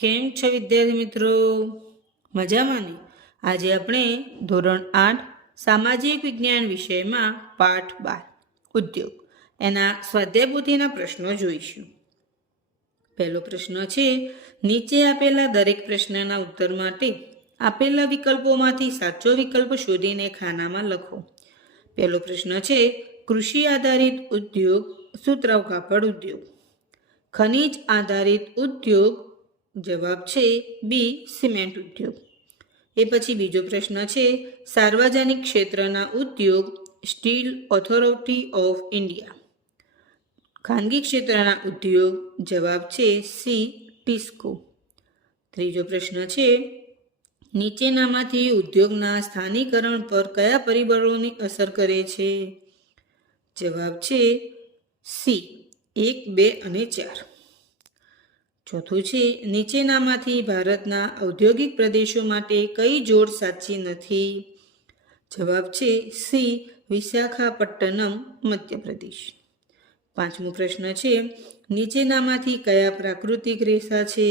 કેમ છો વિદ્યાર્થી મિત્રો? મજામાં ને? આજે આપણે ધોરણ 8 સામાજિક વિજ્ઞાન વિષયમાં પાઠ 12 ઉદ્યોગ એના સ્વાધ્યાય પોથીના પ્રશ્નો જોઈશું. પહેલો પ્રશ્ન છે, નીચે આપેલા દરેક પ્રશ્નના ઉત્તર માટે આપેલા વિકલ્પોમાંથી સાચો વિકલ્પ શોધીને ખાનામાં લખો. પહેલો પ્રશ્ન છે, કૃષિ આધારિત ઉદ્યોગ સુતરાઉ કાપડ ઉદ્યોગ. ખનિજ આધારિત ઉદ્યોગ જવાબ છે બી સિમેન્ટ ઉદ્યોગ. એ પછી બીજો પ્રશ્ન છે, સાર્વજનિક ક્ષેત્રના ઉદ્યોગ સ્ટીલ ઓથોરિટી ઓફ ઇન્ડિયા. ખાનગી ક્ષેત્રના ઉદ્યોગ જવાબ છે સી ટિસ્કો. ત્રીજો પ્રશ્ન છે, નીચેનામાંથી ઉદ્યોગના સ્થાનીકરણ પર કયા પરિબળોની અસર કરે છે? જવાબ છે સી 1, 2 અને 4. ચોથું છે, નીચેનામાંથી ભારતના ઔદ્યોગિક પ્રદેશો માટે કઈ જોડ સાચી નથી? જવાબ છે સી વિશાખાપટ્ટનમ મધ્યપ્રદેશ. પાંચમો પ્રશ્ન છે, નીચેનામાંથી કયા પ્રાકૃતિક રેસા છે?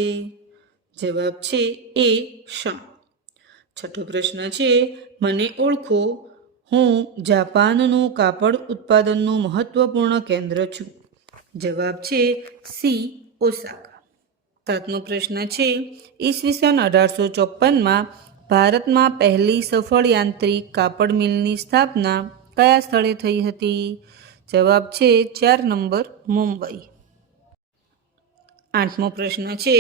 જવાબ છે એ શણ. છઠ્ઠો પ્રશ્ન છે, મને ઓળખો, હું જાપાનનું કાપડ ઉત્પાદનનું મહત્વપૂર્ણ કેન્દ્ર છું. જવાબ છે સી ઓસાકા. સાતમો પ્રશ્ન છે, ઈસવીસન 1854માં ભારતમાં પહેલી સફળ યાંત્રિક કાપડ મિલની સ્થાપના કયા સ્થળે થઈ હતી? જવાબ છે 4 નંબર મુંબઈ. આઠમો પ્રશ્ન છે,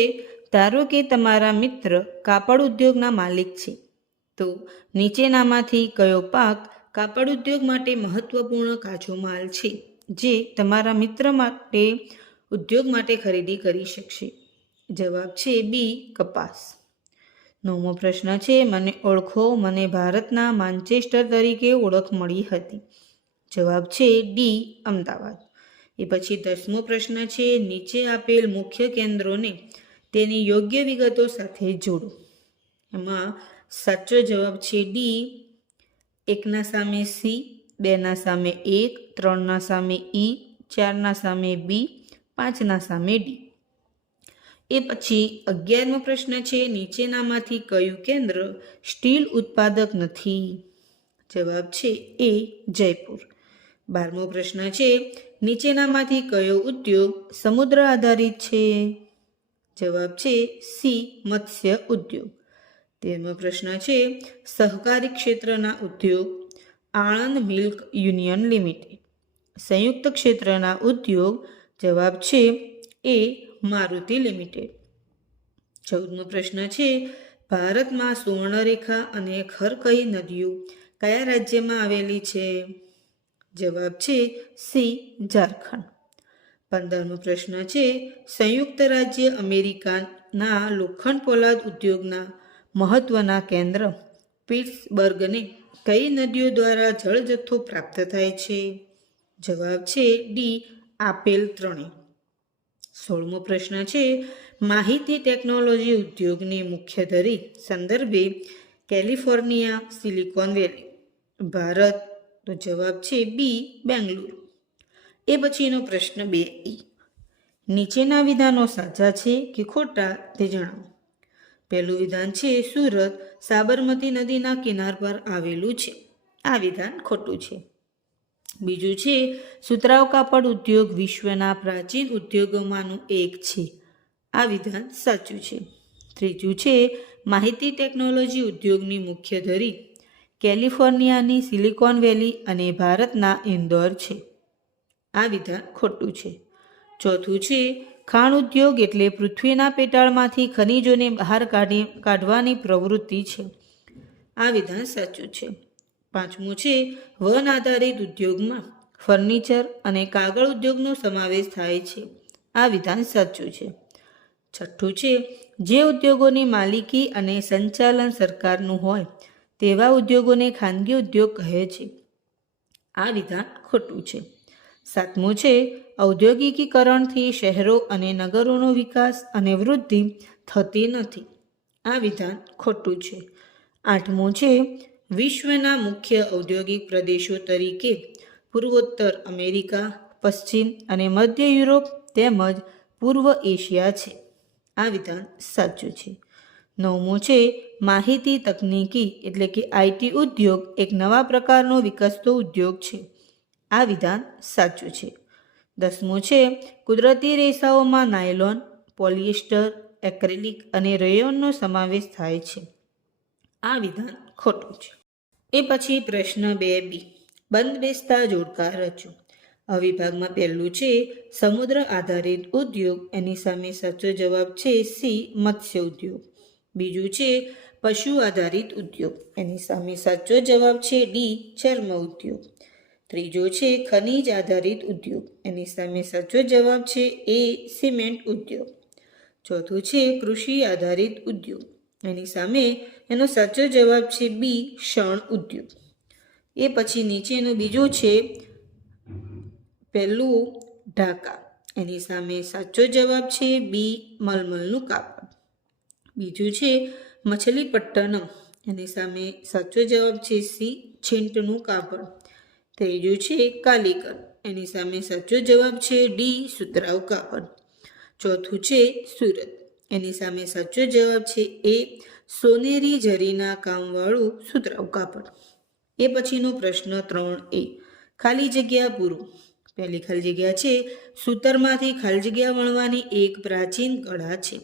ધારો કે તમારા મિત્ર કાપડ ઉદ્યોગના માલિક છે, તો નીચેનામાંથી કયો પાક કાપડ ઉદ્યોગ માટે મહત્વપૂર્ણ કાચો માલ છે જે તમારા મિત્ર માટે ઉદ્યોગ માટે ખરીદી કરી શકશે? જવાબ છે બી કપાસ. નવમો પ્રશ્ન છે, મને ઓળખો, મને ભારતના માન્ચેસ્ટર તરીકે ઓળખ મળી હતી. જવાબ છે ડી અમદાવાદ. એ પછી 10મો પ્રશ્ન છે, નીચે આપેલ મુખ્ય કેન્દ્રોને તેની યોગ્ય વિગતો સાથે જોડો. એમાં સાચો જવાબ છે ડી. 1ના સામે સી, 2ના સામે 1, 3ના સામે ઈ, 4ના સામે બી, 5ના સામે ડી. એ પછી 11મો પ્રશ્ન છે, નીચેનામાંથી કયું કેન્દ્ર સ્ટીલ ઉત્પાદક નથી? જવાબ છે એ જયપુર. 12મો પ્રશ્ન છે, નીચેનામાંથી કયો ઉદ્યોગ સમુદ્ર આધારિત છે? જવાબ છે સી મત્સ્ય ઉદ્યોગ. 13મો પ્રશ્ન છે, સહકારી ક્ષેત્રના ઉદ્યોગ આણંદ મિલ્ક યુનિયન લિમિટેડ. સંયુક્ત ક્ષેત્રના ઉદ્યોગ જવાબ છે એ મારુતિ લિમિટેડ. 14મો પ્રશ્ન છે, ભારતમાં સુવર્ણરેખા અને ખરકઈ નદીઓ કયા રાજ્યમાં આવેલી છે? જવાબ છે સી ઝારખંડ. 15મો પ્રશ્ન છે, સંયુક્ત રાજ્ય અમેરિકાના લોખંડ પોલાદ ઉદ્યોગના મહત્વના કેન્દ્ર પિટ્સબર્ગને કઈ નદીઓ દ્વારા જળજથ્થો પ્રાપ્ત થાય છે? જવાબ છે ડી આપેલ ત્રણેય. 16મો પ્રશ્ન છે, માહિતી ટેકનોલોજી ઉદ્યોગની મુખ્ય ધરી સંદર્ભે કેલિફોર્નિયા સિલિકોન વેલી. ભારત, તો જવાબ છે બી બેંગલુરુ. એ પછીનો પ્રશ્ન 2E, નીચેના વિધાનો સાચા છે કે ખોટા તે જણાવો. પહેલું વિધાન છે, સુરત સાબરમતી નદીના કિનાર પર આવેલું છે. આ વિધાન ખોટું છે. બીજું છે, સુતરાઉ કાપડ ઉદ્યોગ વિશ્વના પ્રાચીન ઉદ્યોગોમાંનું એક છે. આ વિધાન સાચું છે. ત્રીજું છે, માહિતી ટેકનોલોજી ઉદ્યોગની મુખ્ય ધરી કેલિફોર્નિયાની સિલિકોન વેલી અને ભારતના ઇન્દોર છે. આ વિધાન ખોટું છે. ચોથું છે, ખાણ ઉદ્યોગ એટલે પૃથ્વીના પેટાળમાંથી ખનિજોને બહાર કાઢવાની પ્રવૃત્તિ છે. આ વિધાન સાચું છે. પાંચમું છે, વન આધારિત ઉદ્યોગમાં ફર્નિચર અને કાગળ ઉદ્યોગનો સમાવેશ થાય છે. આ વિધાન સાચું છે. છઠ્ઠું છે, જે ઉદ્યોગોની માલિકી અને સંચાલન સરકારનું હોય તેવા ઉદ્યોગોને ખાનગી ઉદ્યોગ કહે છે. આ વિધાન ખોટું છે. સાતમું છે, ઔદ્યોગિકીકરણથી શહેરો અને નગરોનો વિકાસ અને વૃદ્ધિ થતી નથી. આ વિધાન ખોટું છે. આઠમું છે, વિશ્વના મુખ્ય ઔદ્યોગિક પ્રદેશો તરીકે પૂર્વોત્તર અમેરિકા, પશ્ચિમ અને મધ્ય યુરોપ તેમજ પૂર્વ એશિયા છે. આ વિધાન સાચું છે. 9મું છે માહિતી તકનીકી એટલે કે આઈટી ઉદ્યોગ એક નવા પ્રકારનો વિકસતો ઉદ્યોગ છે. આ વિધાન સાચું છે. 10મું છે કુદરતી રેસાઓમાં નાયલોન, પોલિએસ્ટર, એક્રેલિક અને રેયોનનો સમાવેશ થાય છે. આ વિધાન ખોટું છે. એ પછી પ્રશ્ન 2B, બંધ બેસતા જોડકા રચો. આ વિભાગમાં પહેલું છે સમુદ્ર આધારિત ઉદ્યોગ, એની સામે સાચો જવાબ છે સી, મત્સ્ય ઉદ્યોગ. બીજું છે પશુ આધારિત ઉદ્યોગ, એની સામે સાચો જવાબ છે ડી, ચર્મ ઉદ્યોગ. ત્રીજો છે ખનિજ આધારિત ઉદ્યોગ, એની સામે સાચો જવાબ છે એ, સિમેન્ટ ઉદ્યોગ. ચોથું છે કૃષિ આધારિત ઉદ્યોગ, એની સામે એનો સાચો જવાબ છે બી, શણ ઉદ્યોગ. એ પછી નીચેનું બીજું છે પહેલું ઢાકા, એની સામે સાચો જવાબ છે બી, મલમલનું કાપડ. બીજું છે મછલીપટ્ટનમ, એની સામે સાચો જવાબ છે સી, છીંટનું કાપડ. ત્રીજું છે કાલીકર, એની સામે સાચો જવાબ છે ડી, સુતરાઉ કાપડ. ચોથું છે સુરત, એની સામે સાચો જવાબ છે એ, સોનેરી જરીના કામવાળું સુતરાઉ કાપડ. એ પછીનો પ્રશ્ન 3A, ખાલી જગ્યા પૂરો. પહેલી ખાલી જગ્યા છે સૂતરમાંથી ખાલી જગ્યા વણવાની એક પ્રાચીન કળા છે.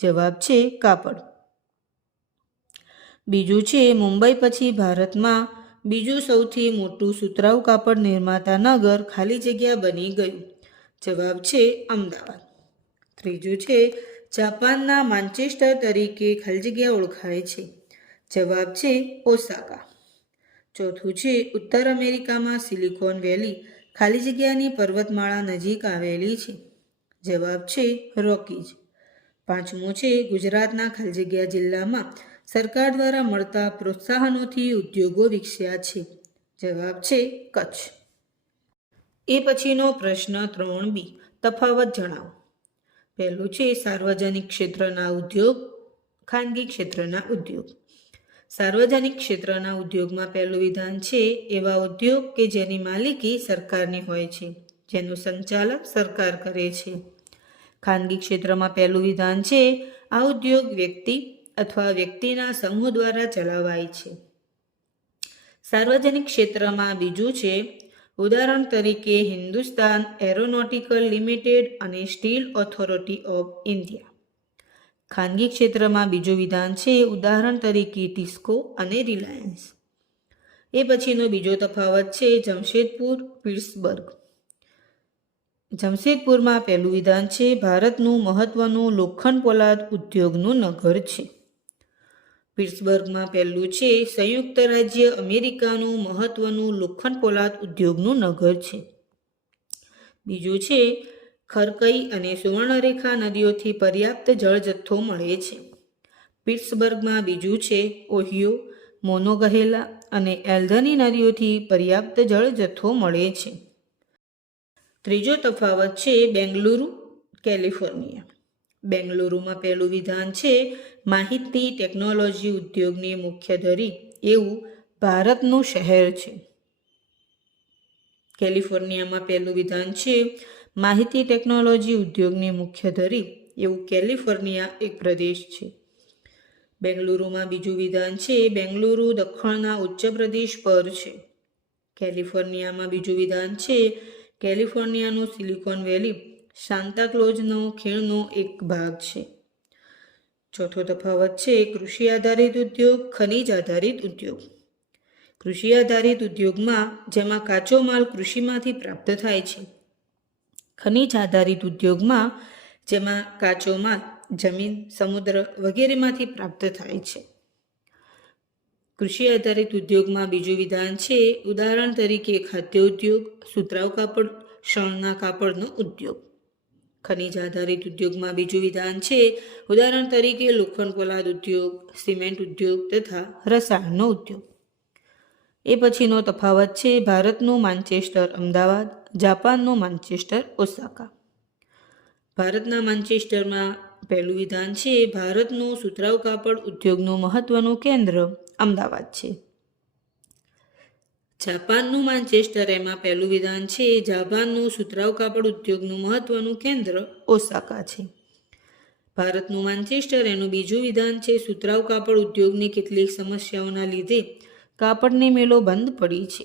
જવાબ છે કાપડ. બીજું છે મુંબઈ પછી ભારતમાં બીજું સૌથી મોટું સુતરાઉ કાપડ નિર્માતા નગર ખાલી જગ્યા બની ગયું. જવાબ છે અમદાવાદ. ત્રીજું છે જાપાનના માન્ચેસ્ટર તરીકે ખાલી જગ્યા ઓળખાય છે. જવાબ છે ઓસાકા. ચોથું છે ઉત્તર અમેરિકામાં સિલિકોન વેલી ખાલી જગ્યાની પર્વતમાળા નજીક આવેલી છે. જવાબ છે રોકીઝ. પાંચમું છે ગુજરાતના ખાલી જગ્યા જિલ્લામાં સરકાર દ્વારા મળતા પ્રોત્સાહનોથી ઉદ્યોગો વિકસ્યા છે. જવાબ છે કચ્છ. એ પછીનો પ્રશ્ન 3B, તફાવત જણાવો. પહેલું છે સાર્વજનિક ક્ષેત્રના ઉદ્યોગ, ખાનગી ક્ષેત્રના ઉદ્યોગ. સાર્વજનિક ક્ષેત્રના ઉદ્યોગમાં પહેલું વિધાન છે એવા ઉદ્યોગ કે જેની માલિકી સરકારની હોય છે, જેનું સંચાલન સરકાર કરે છે. ખાનગી ક્ષેત્રમાં પહેલું વિધાન છે આ ઉદ્યોગ વ્યક્તિ અથવા વ્યક્તિના સમૂહ દ્વારા ચલાવાય છે. સાર્વજનિક ક્ષેત્રમાં બીજું છે ઉદાહરણ તરીકે હિન્દુસ્તાન એરોનોટિકલ લિમિટેડ અને સ્ટીલ ઓથોરિટી ઓફ ઇન્ડિયા. ખાનગી ક્ષેત્રમાં બીજું વિધાન છે ઉદાહરણ તરીકે ટિસ્કો અને રિલાયન્સ. એ પછીનો બીજો તફાવત છે જમશેદપુર, પિટ્સબર્ગ. જમશેદપુરમાં પહેલું વિધાન છે ભારતનું મહત્વનું લોખંડ પોલાદ ઉદ્યોગનું નગર છે. પિટ્સબર્ગમાં પહેલું છે સંયુક્ત રાજ્ય અમેરિકાનું મહત્વનું લોખંડ પોલાદ ઉદ્યોગનું નગર છે. બીજું છે ખરકઈ અને સુવર્ણરેખા નદીઓથી પર્યાપ્ત જળ જથ્થો મળે છે. પિટ્સબર્ગમાં બીજું છે ઓહિયો, મોનોગહેલા અને એલ્ધની નદીઓથી પર્યાપ્ત જળ જથ્થો મળે છે. ત્રીજો તફાવત છે બેંગલુરુ, કેલિફોર્નિયા. બેંગલુરુમાં પહેલું વિધાન છે માહિતી ટેકનોલોજી ઉદ્યોગની મુખ્ય ધરી એવું ભારતનું શહેર છે. કેલિફોર્નિયામાં પહેલું વિધાન છે માહિતી ટેકનોલોજી ઉદ્યોગની મુખ્ય ધરી એવું કેલિફોર્નિયા એક પ્રદેશ છે. બેંગલુરુમાં બીજું વિધાન છે બેંગલુરુ દખણના ઉચ્ચ પ્રદેશ પર છે. કેલિફોર્નિયામાં બીજું વિધાન છે કેલિફોર્નિયાનું સિલિકોન વેલી સાન્તાક્લોઝનો ખીણનો એક ભાગ છે. ચોથો તફાવત છે કૃષિ આધારિત ઉદ્યોગ, ખનિજ આધારિત ઉદ્યોગ. કૃષિ આધારિત ઉદ્યોગમાં જેમાં કાચો માલ કૃષિમાંથી પ્રાપ્ત થાય છે. ખનિજ આધારિત ઉદ્યોગમાં જેમાં કાચો માલ જમીન, સમુદ્ર વગેરેમાંથી પ્રાપ્ત થાય છે. કૃષિ આધારિત ઉદ્યોગમાં બીજું વિધાન છે ઉદાહરણ તરીકે ખાદ્ય ઉદ્યોગ, સુતરાઉ કાપડ, શણના કાપડનો ઉદ્યોગ. ખનિજ આધારિત ઉદ્યોગમાં બીજું વિધાન છે ઉદાહરણ તરીકે લોખંડ પોલાદ ઉદ્યોગ, સિમેન્ટ ઉદ્યોગ તથા રસાયણનો ઉદ્યોગ. એ પછીનો તફાવત છે ભારતનું માન્ચેસ્ટર અમદાવાદ, જાપાનનું માન્ચેસ્ટર ઓસાકા. ભારતના માન્ચેસ્ટરમાં પહેલું વિધાન છે ભારતનું સુતરાઉ કાપડ ઉદ્યોગનું મહત્વનું કેન્દ્ર અમદાવાદ છે. જાપાનનું માન્ચેસ્ટર એમાં પહેલું વિધાન છે જાપાનનું સુતરાઉ કાપડ ઉદ્યોગનું મહત્વનું કેન્દ્ર ઓસાકા છે. ભારતનું માન્ચેસ્ટર એનું બીજું વિધાન છે. સુતરાઉ કાપડ ઉદ્યોગની કેટલીક સમસ્યાઓના લીધે કાપડની મિલો બંધ પડી છે.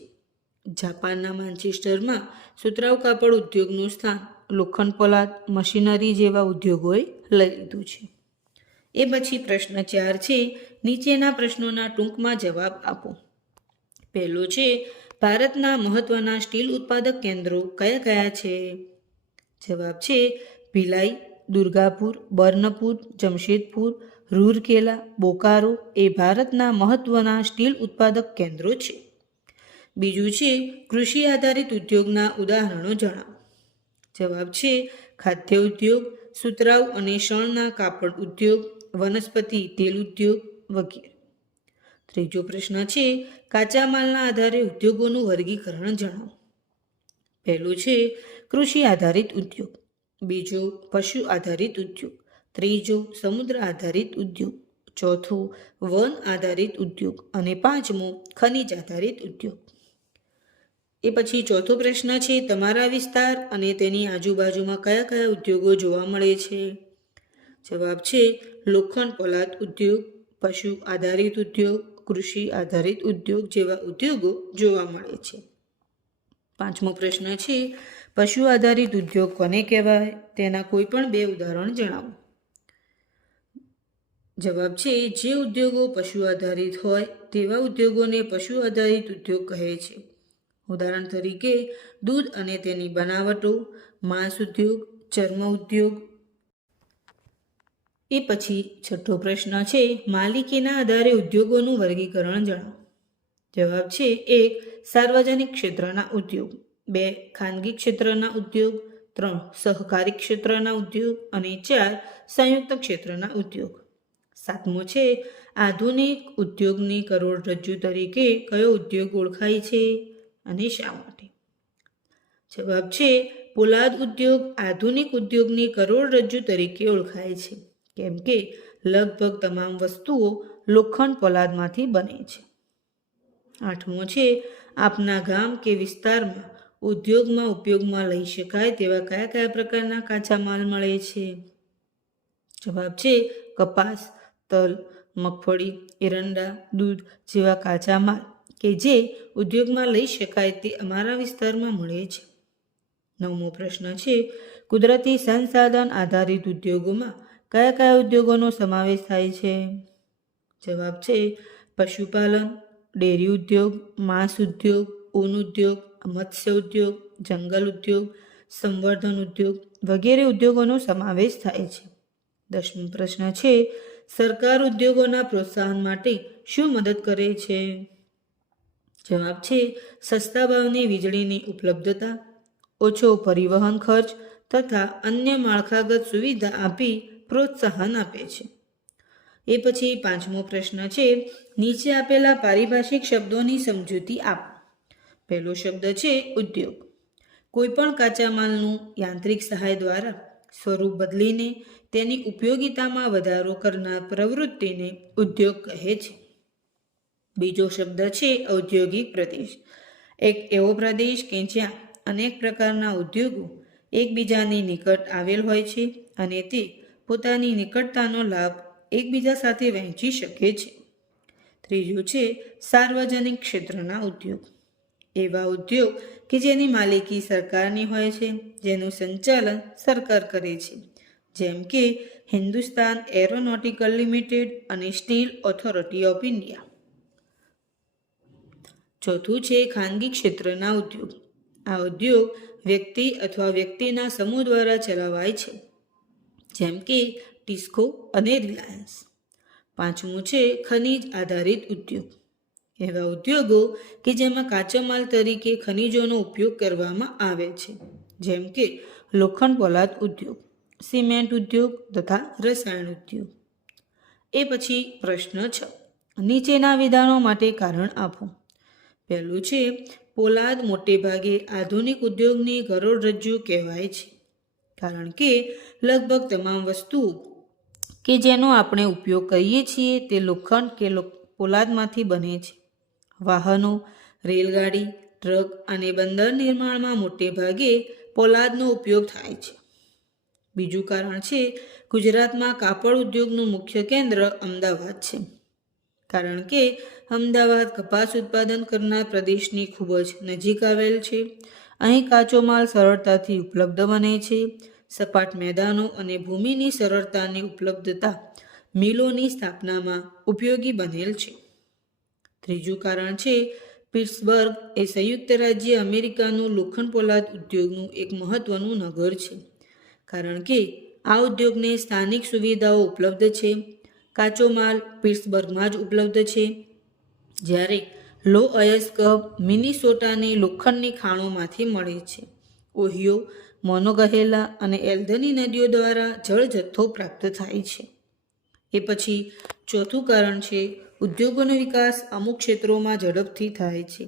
જાપાનના માન્ચેસ્ટરમાં સુતરાઉ કાપડ ઉદ્યોગનું સ્થાન લોખંડ પોલાદ, મશીનરી જેવા ઉદ્યોગોએ લઈ લીધું છે. એ પછી પ્રશ્ન 4 છે. નીચેના પ્રશ્નોના ટૂંકમાં જવાબ આપો. પહેલો છે, ભારતના મહત્વના સ્ટીલ ઉત્પાદક કેન્દ્રો કયા કયા છે? જવાબ છે ભિલાઈ, દુર્ગાપુર, બર્નપુર, જમશેદપુર, રૂરકેલા, બોકારો એ ભારતના મહત્વના સ્ટીલ ઉત્પાદક કેન્દ્રો છે. બીજું છે, કૃષિ આધારિત ઉદ્યોગના ઉદાહરણો જણાવો. જવાબ છે ખાદ્ય ઉદ્યોગ, સુતરાઉ અને શણના કાપડ ઉદ્યોગ, વનસ્પતિ તેલ ઉદ્યોગ વગેરે. ત્રીજો પ્રશ્ન છે, કાચા માલના આધારે ઉદ્યોગોનું વર્ગીકરણ જણાવો. પહેલું છે કૃષિ આધારિત ઉદ્યોગ, બીજો પશુ આધારિત ઉદ્યોગ, ત્રીજો સમુદ્ર આધારિત ઉદ્યોગ, ચોથું વન આધારિત ઉદ્યોગ અને પાંચમો ખનિજ આધારિત ઉદ્યોગ. એ પછી ચોથો પ્રશ્ન છે, તમારા વિસ્તાર અને તેની આજુબાજુમાં કયા કયા ઉદ્યોગો જોવા મળે છે? જવાબ છે લોખંડ પોલાદ ઉદ્યોગ, પશુ આધારિત ઉદ્યોગ, કૃષિ આધારિત ઉદ્યોગ જેવા ઉદ્યોગો જોવા મળે છે. પાંચમો પ્રશ્ન છે, પશુ આધારિત ઉદ્યોગ કોને કહેવાય? તેના કોઈ પણ 2 ઉદાહરણ જણાવો. જવાબ છે જે ઉદ્યોગો પશુ આધારિત હોય તેવા ઉદ્યોગોને પશુ આધારિત ઉદ્યોગ કહે છે. ઉદાહરણ તરીકે દૂધ અને તેની બનાવટો, માંસ ઉદ્યોગ, ચર્મ ઉદ્યોગ. એ પછી છઠ્ઠો પ્રશ્ન છે, માલિકીના આધારે ઉદ્યોગોનું વર્ગીકરણ જણાવો. જવાબ છે 1 સાર્વજનિક ક્ષેત્રના ઉદ્યોગ, 2 ખાનગી ક્ષેત્રના ઉદ્યોગ, 3 સહકારી ક્ષેત્રના ઉદ્યોગ અને 4 સંયુક્ત ક્ષેત્રના ઉદ્યોગ. સાતમો છે, આધુનિક ઉદ્યોગની કરોડરજ્જુ તરીકે કયો ઉદ્યોગ ઓળખાય છે અને શા માટે? જવાબ છે પોલાદ ઉદ્યોગ આધુનિક ઉદ્યોગની કરોડરજ્જુ તરીકે ઓળખાય છે, કેમ કે લગભગ તમામ વસ્તુઓ લોખંડ પોલાદમાંથી બને છે. આઠમો છે, આપના ગામ કે વિસ્તારમાં ઉદ્યોગમાં ઉપયોગમાં લઈ શકાય તેવા કયા કયા પ્રકારના કાચા માલ મળે છે? જવાબ છે કપાસ, તલ, મગફળી, એરંડા, દૂધ જેવા કાચા માલ કે જે ઉદ્યોગમાં લઈ શકાય તે અમારા વિસ્તારમાં મળે છે. નવમો પ્રશ્ન છે, કુદરતી સંસાધન આધારિત ઉદ્યોગોમાં કયા કયા ઉદ્યોગોનો સમાવેશ થાય છે? જવાબ છે પશુપાલન, ડેરી ઉદ્યોગ, માંસ ઉદ્યોગ, ઊન ઉદ્યોગ, મત્સ્ય ઉદ્યોગ, જંગલ ઉદ્યોગ, સંવર્ધન ઉદ્યોગ વગેરે ઉદ્યોગોનો સમાવેશ થાય છે. 10મો પ્રશ્ન છે, સરકાર ઉદ્યોગોના પ્રોત્સાહન માટે શું મદદ કરે છે? જવાબ છે સસ્તા ભાવની વીજળીની ઉપલબ્ધતા, ઓછો પરિવહન ખર્ચ તથા અન્ય માળખાગત સુવિધા આપી પ્રોત્સાહન આપે છે. એ પછી 5મો પ્રશ્ન છે, નીચે આપેલા પારિભાષિક શબ્દોની સમજૂતી આપો. પહેલો શબ્દ છે ઉદ્યોગ. કોઈ પણ કાચા માલનું યાંત્રિક સહાય દ્વારા સ્વરૂપ બદલીને તેની ઉપયોગિતામાં વધારો કરનાર પ્રવૃત્તિને ઉદ્યોગ કહે છે. બીજો શબ્દ છે ઔદ્યોગિક પ્રદેશ. એક એવો પ્રદેશ કે જ્યાં અનેક પ્રકારના ઉદ્યોગો એકબીજાની નિકટ આવેલ હોય છે અને તે પોતાની નિકટતાનો લાભ એકબીજા સાથે વહેંચી શકે છે. ત્રીજું છે સાર્વજનિક ક્ષેત્રના ઉદ્યોગ. એવા ઉદ્યોગ કે જેની માલિકી સરકારની હોય છે, જેનું સંચાલન સરકાર કરે છે, જેમ કે હિન્દુસ્તાન એરોનોટિકલ લિમિટેડ અને સ્ટીલ ઓથોરિટી ઓફ ઇન્ડિયા. ચોથું છે ખાનગી ક્ષેત્રના ઉદ્યોગ. આ ઉદ્યોગ વ્યક્તિ અથવા વ્યક્તિના સમૂહ દ્વારા ચલાવાય છે, જેમ કે ટિસ્કો અને રિલાયન્સ. પાંચમું છે ખનિજ આધારિત ઉદ્યોગ. એવા ઉદ્યોગો કે જેમાં કાચો માલ તરીકે ખનિજોનો ઉપયોગ કરવામાં આવે છે, જેમ કે લોખંડ પોલાદ ઉદ્યોગ, સિમેન્ટ ઉદ્યોગ તથા રસાયણ ઉદ્યોગ. એ પછી પ્રશ્ન 6, નીચેના વિધાનો માટે કારણ આપો. પહેલું છે પોલાદ મોટે ભાગે આધુનિક ઉદ્યોગની કરોડરજ્જુ કહેવાય છે, કારણ કે લગભગ તમામ વસ્તુઓ કે જેનો આપણે ઉપયોગ કરીએ છીએ તે લોખંડ કે પોલાદમાંથી બને છે. વાહનો, રેલગાડી, ટ્રક અને બંદર નિર્માણમાં મોટે ભાગે પોલાદનો ઉપયોગ થાય છે. બીજું કારણ છે ગુજરાતમાં કાપડ ઉદ્યોગનું મુખ્ય કેન્દ્ર અમદાવાદ છે. કારણ કે અમદાવાદ કપાસ ઉત્પાદન કરનાર પ્રદેશની ખૂબ જ નજીક આવેલ છે. અહીં કાચો માલ સરળતાથી ઉપલબ્ધ બને છે. સપાટ મેદાનો અને ભૂમિની સરળતાની ઉપલબ્ધતા મિલોની સ્થાપનામાં ઉપયોગી બનેલ છે. ત્રીજું કારણ છે પિટ્સબર્ગ એ સંયુક્ત રાજ્ય અમેરિકાનું લોખંડ પોલાદ ઉદ્યોગનું એક મહત્વનું નગર છે. કારણ કે આ ઉદ્યોગને સ્થાનિક સુવિધાઓ ઉપલબ્ધ છે. કાચો માલ પિટ્સબર્ગમાં જ ઉપલબ્ધ છે, જ્યારે લો અયસ્ક મિનિસોટાની લોખંડની ખાણોમાંથી મળે છે. ઓહિયો, મોનોગહેલા અને એલ્ધની નદીઓ દ્વારા જળ જથ્થો પ્રાપ્ત થાય છે. એ પછી ચોથું કારણ છે ઉદ્યોગોનો વિકાસ અમુક ક્ષેત્રોમાં ઝડપથી થાય છે.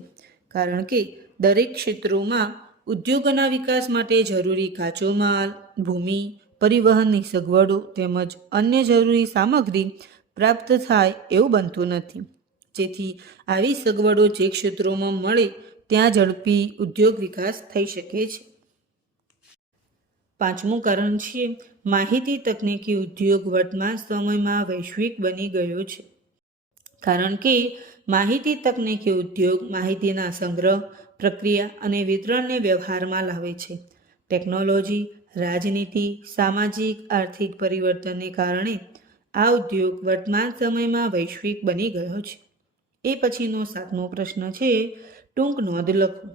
કારણ કે દરેક ક્ષેત્રોમાં ઉદ્યોગોના વિકાસ માટે જરૂરી કાચો માલ, ભૂમિ, પરિવહનની સગવડો તેમજ અન્ય જરૂરી સામગ્રી પ્રાપ્ત થાય એવું બનતું નથી. જેથી આવી સગવડો જે ક્ષેત્રોમાં મળે ત્યાં ઝડપી ઉદ્યોગ વિકાસ થઈ શકે છે. પાંચમું કારણ છે માહિતી તકનીકી ઉદ્યોગ વર્તમાન સમયમાં વૈશ્વિક બની ગયો છે. કારણ કે માહિતી તકનીકી ઉદ્યોગ માહિતીના સંગ્રહ, પ્રક્રિયા અને વિતરણને વ્યવહારમાં લાવે છે. ટેકનોલોજી, રાજનીતિ, સામાજિક આર્થિક પરિવર્તનને કારણે આ ઉદ્યોગ વર્તમાન સમયમાં વૈશ્વિક બની ગયો છે. એ પછીનો સાતમો પ્રશ્ન છે ટૂંક નોંધ લખો.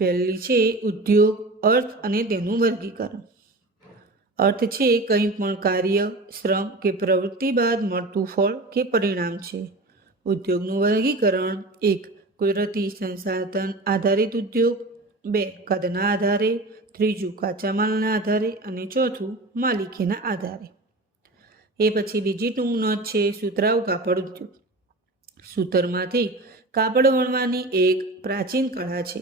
પહેલી છે ઉદ્યોગ, અર્થ અને તેનું વર્ગીકરણ. અર્થ છે કંઈ પણ કાર્ય, શ્રમ કે પ્રવૃત્તિ બાદ મળતું ફળ કે પરિણામ છે. ઉદ્યોગનું વર્ગીકરણ: 1. કુદરતી સંસાધન આધારિત ઉદ્યોગ, 2. કદના આધારે, 3. કાચા માલના આધારે અને 4. માલિકીના આધારે. એ પછી બીજી ટૂંક નોંધ છે સુતરાઉ કાપડ ઉદ્યોગ. સૂતરમાંથી કાપડ વણવાની એક પ્રાચીન કળા છે.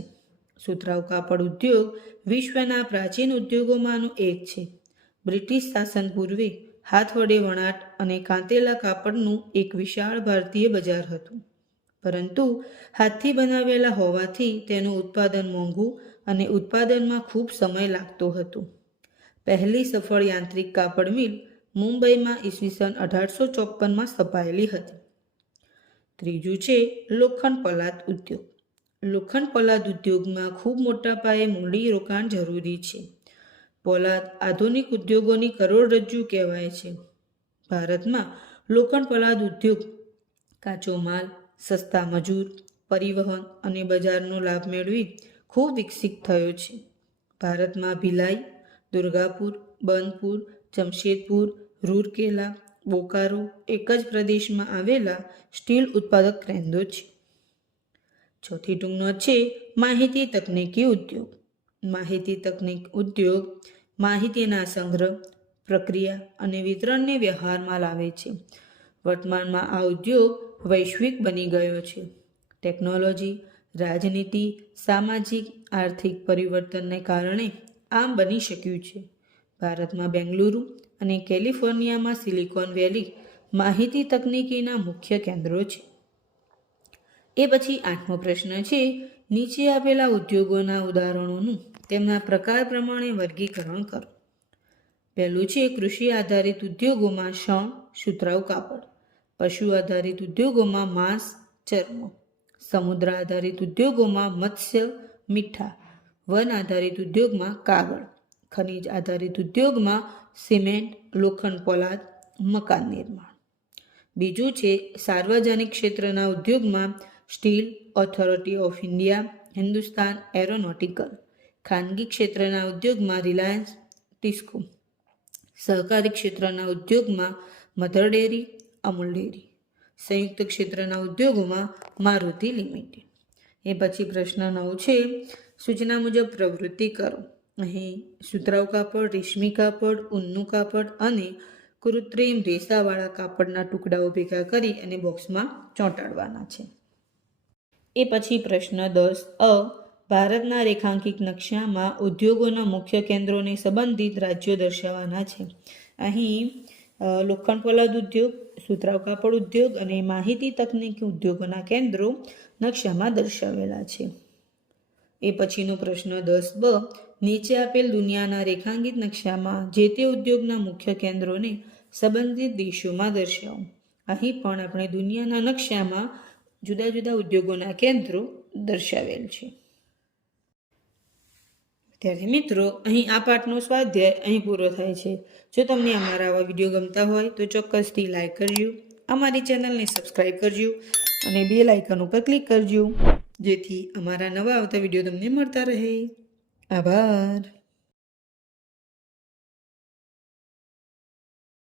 સુતરાઉ કાપડ ઉદ્યોગ વિશ્વના પ્રાચીન ઉદ્યોગોમાંનો એક છે. બ્રિટિશ શાસન પૂર્વે હાથ વડે વણાટ અને કાંતેલા કાપડનું એક વિશાળ ભારતીય બજાર હતું. પરંતુ હાથથી બનાવેલા હોવાથી તેનું ઉત્પાદન મોંઘું અને ઉત્પાદનમાં ખૂબ સમય લાગતો હતો. પહેલી સફળ યાંત્રિક કાપડ મિલ મુંબઈમાં ઈસવીસન 1854માં સ્થપાયેલી હતી. ત્રીજું છે લોખંડ પોલાદ ઉદ્યોગ. લોખંડ પોલાદ ઉદ્યોગમાં ખૂબ મોટા પાયે મૂડી રોકાણ જરૂરી છે. પોલાદ આધુનિક ઉદ્યોગોની કરોડરજ્જુ કહેવાય છે. ભારતમાં લોખંડ પોલાદ ઉદ્યોગ કાચો માલ, સસ્તા મજૂર, પરિવહન અને બજારનો લાભ મેળવી ખૂબ વિકસિત થયો છે. ભારતમાં ભિલાઈ, દુર્ગાપુર, બનપુર, જમશેદપુર, રૂરકેલા, બોકારો એક જ પ્રદેશમાં આવેલા સ્ટીલ ઉત્પાદક કેન્દ્રો છે. ચોથી ટૂંક નોંધ છે માહિતી તકનીકી ઉદ્યોગ. માહિતી તકનીક ઉદ્યોગ માહિતીના સંગ્રહ, પ્રક્રિયા અને વિતરણને વ્યવહારમાં લાવે છે. વર્તમાનમાં આ ઉદ્યોગ વૈશ્વિક બની ગયો છે. ટેકનોલોજી, રાજનીતિ, સામાજિક આર્થિક પરિવર્તનને કારણે આમ બની શક્યું છે. ભારતમાં બેંગલુરુ અને કેલિફોર્નિયામાં સિલિકોન વેલી માહિતી તકનીકીના મુખ્ય કેન્દ્રો છે. એ પછી આઠમો પ્રશ્ન છે નીચે આપેલા ઉદ્યોગોના ઉદાહરણોનું તેમના પ્રકાર પ્રમાણે વર્ગીકરણ કરો. પહેલું છે કૃષિ આધારિત ઉદ્યોગોમાં શણ, સુતરાઉ કાપડ. પશુ આધારિત ઉદ્યોગોમાં માંસ, ચર્મ. સમુદ્ર આધારિત ઉદ્યોગોમાં મત્સ્ય, મીઠા. વન આધારિત ઉદ્યોગમાં કાગળ. ખનિજ આધારિત ઉદ્યોગમાં સિમેન્ટ, લોખંડ પોલાદ, મકાન નિર્માણ. બીજું છે સાર્વજનિક ક્ષેત્રના ઉદ્યોગમાં steel authority of India, Hindustan aeronautical. ખાનગી ક્ષેત્રના ઉદ્યોગમાં રિલાયન્સ, ટિસ્કો. સહકારી ક્ષેત્રના ઉદ્યોગમાં મધર ડેરી, અમૂલ ડેરી. સંયુક્ત ક્ષેત્રના ઉદ્યોગોમાં મારુતિ લિમિટેડ. એ પછી પ્રશ્ન 9 છે સૂચના મુજબ પ્રવૃત્તિ કરો. અહીં સુતરાઉ કાપડ, રેશમી કાપડ, ઊનનું કાપડ અને કૃત્રિમ રેસાવાળા કાપડના ટુકડાઓ ભેગા કરી અને બોક્સમાં ચોંટાડવાના છે. એ પછી પ્રશ્ન 10 અ ભારતના રેખાંકિત નકશામાં ઉદ્યોગોના મુખ્ય કેન્દ્રોને સંબંધિત રાજ્યો દર્શાવવાના છે. અહીં લોખંડ પોલાદ ઉદ્યોગ, સુતરાઉ કાપડ ઉદ્યોગ અને માહિતી તકનીકી ઉદ્યોગોના કેન્દ્રો નકશામાં દર્શાવેલા છે. એ પછીનો પ્રશ્ન 10બ, નીચે આપેલ દુનિયાના રેખાંકિત નકશામાં જે તે ઉદ્યોગના મુખ્ય કેન્દ્રોને સંબંધિત દેશોમાં દર્શાવો. અહીં પણ આપણે દુનિયાના નકશામાં જુદા જુદા ઉદ્યોગોના કેન્દ્રો દર્શાવેલ છે. વિદ્યાર્થી મિત્રો, અહીં આ પાઠનો સ્વાધ્યાય અહીં પૂરો થાય છે. જો તમને અમારા આવા વિડીયો ગમતા હોય તો ચોક્કસથી લાઈક કરજો, અમારી ચેનલને સબસ્ક્રાઈબ કરજો અને બેલ આઇકન ઉપર ક્લિક કરજો, જેથી અમારા નવા આવતા વિડીયો તમને મળતા રહે. આભાર.